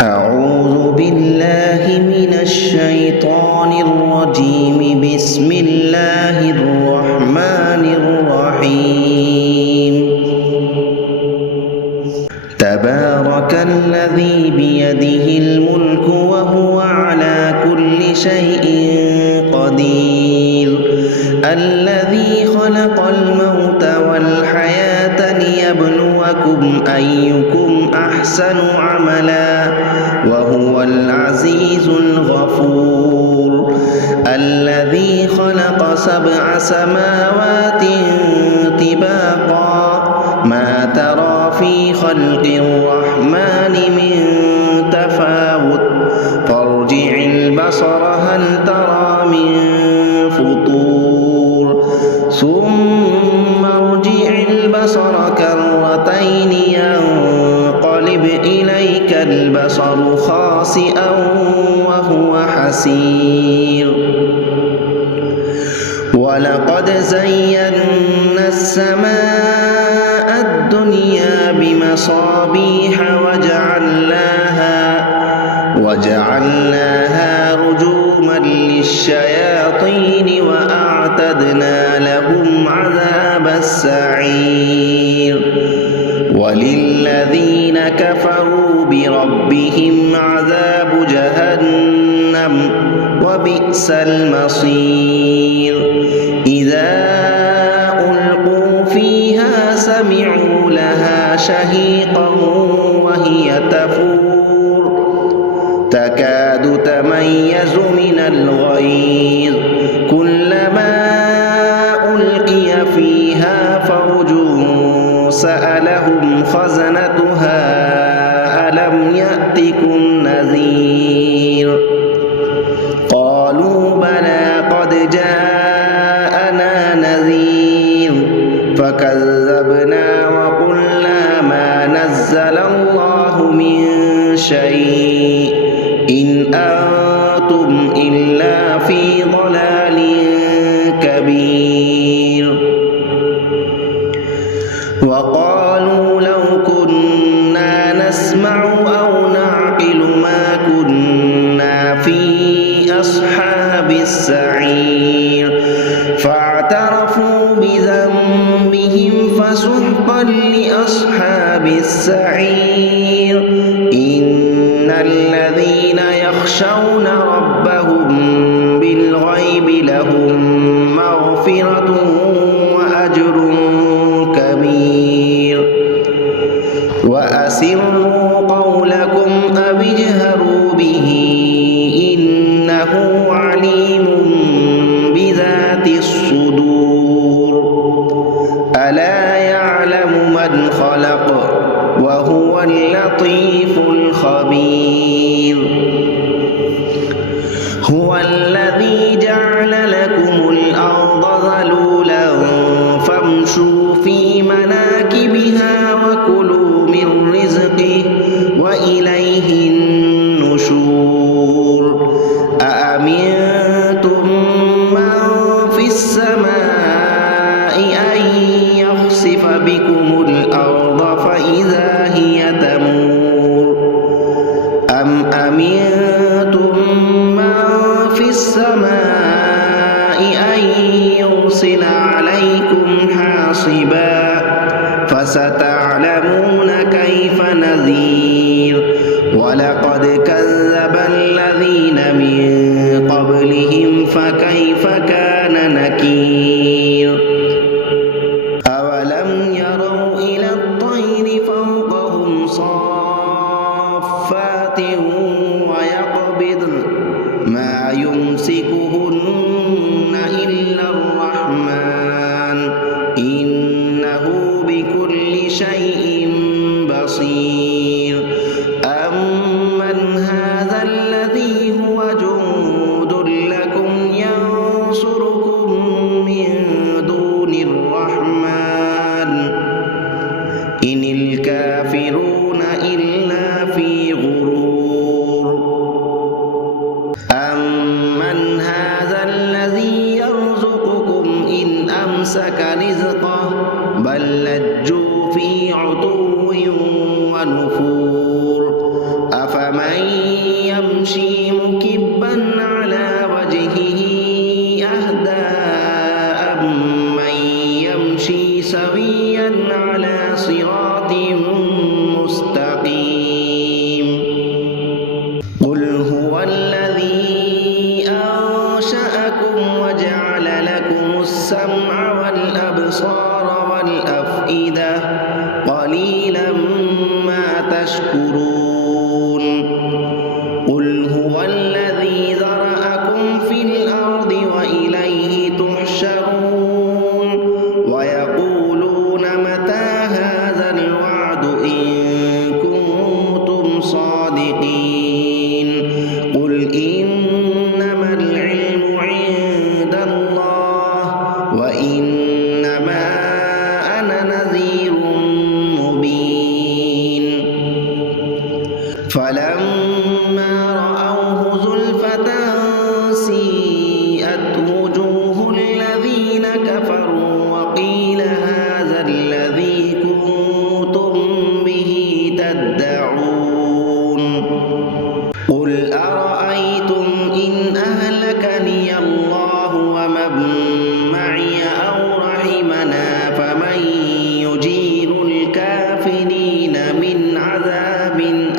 أعوذ بالله من الشيطان الرجيم. بسم الله الرحمن الرحيم. تبارك الذي بيده الملك وهو على كل شيء قدير. الذي خلق الموت والحياة ليبلوكم أيكم أحسن عملا وهو العزيز الغفور. الذي خلق 7 سماوات طباقا ما ترى في خلق الرحمن من تفاوت فارجع البصر هل ترى من فطور ثم ارجع البصر كرتين ينقلب إليك البصر خاسئا وهو حسير. ولقد زينا السماء الدنيا بمصابيح وجعلناها رجوما للشياطين وأعتدنا لهم عذاب السعير. وللذين كفروا بربهم عذاب جهنم وبئس المصير. إذا ألقوا فيها سمعوا لها شهيقا وهي تفور تكاد تميز من الغيظ كلما ألقي فيها فوج سألهم خزنتها ألم يأتكم نذير قالوا بلى قد جاءنا نذير فكذبنا وقلنا ما نزل الله من شيء إن أنتم إلا في ضلال كبير. وقالوا لو كنا نسمع أو نعقل ما كنا في أصحاب السعير فاعترفوا بذنبهم فسحقا لأصحاب السعير. إن الذين يخشون ربهم بالغيب لهم مغفرة وأجر كبير. وأسروا قولكم أو اجهروا به إنه عليم بذات الصدور. ألا يعلم من خلق وهو اللطيف الخبير. هو الذي جعل لكم الأرض ذلولا فامشوا في مناكبها وكلوا من رزقه وإليه النشور. أأمنتم من في السماء أن يخسف بكم الأرض فإذا هي تمور أم أمنتم من في السماء أن يرسل عليكم حاصبا فستعلمون كيف نذير. ولقد كذب الذين من قبلهم فكيف كان نكير. أولم يروا إلى الطير فوقهم صافات ويقبضن ما يمسكهن إلا الرحمن إنه بكل شيء بصير. أمن هذا الذي هو جند لكم ينصركم من دون الرحمن إن الكافرون إلا في غرور. أمن هذا الذي يرزقكم إن أمسك رزقه بل لجوا في عتو ونفور. أفمن أفمن يمشي مكبا على وجهه أهدى أمن يمشي سويا على صراط مستقيم قل هو الذي أنشأكم وجعل لكم السمع والأبصار والأفئدة قليلا ما تشكرون قل هو الذي ذرأكم في الأرض وإليه تحشرون ويقولون متى هذا الوعد إن كنتم صادقين قل إنما العلم عند الله وإنما أنا نذير مبين فلما رأوه زلفة سيئت وجوه الذين كفروا وقيل هذا الذي كنتم به تدعون قل أرأيتم إن أهلكني الله ومن معي أو رحمنا فمن يجير الكافرين من عذاب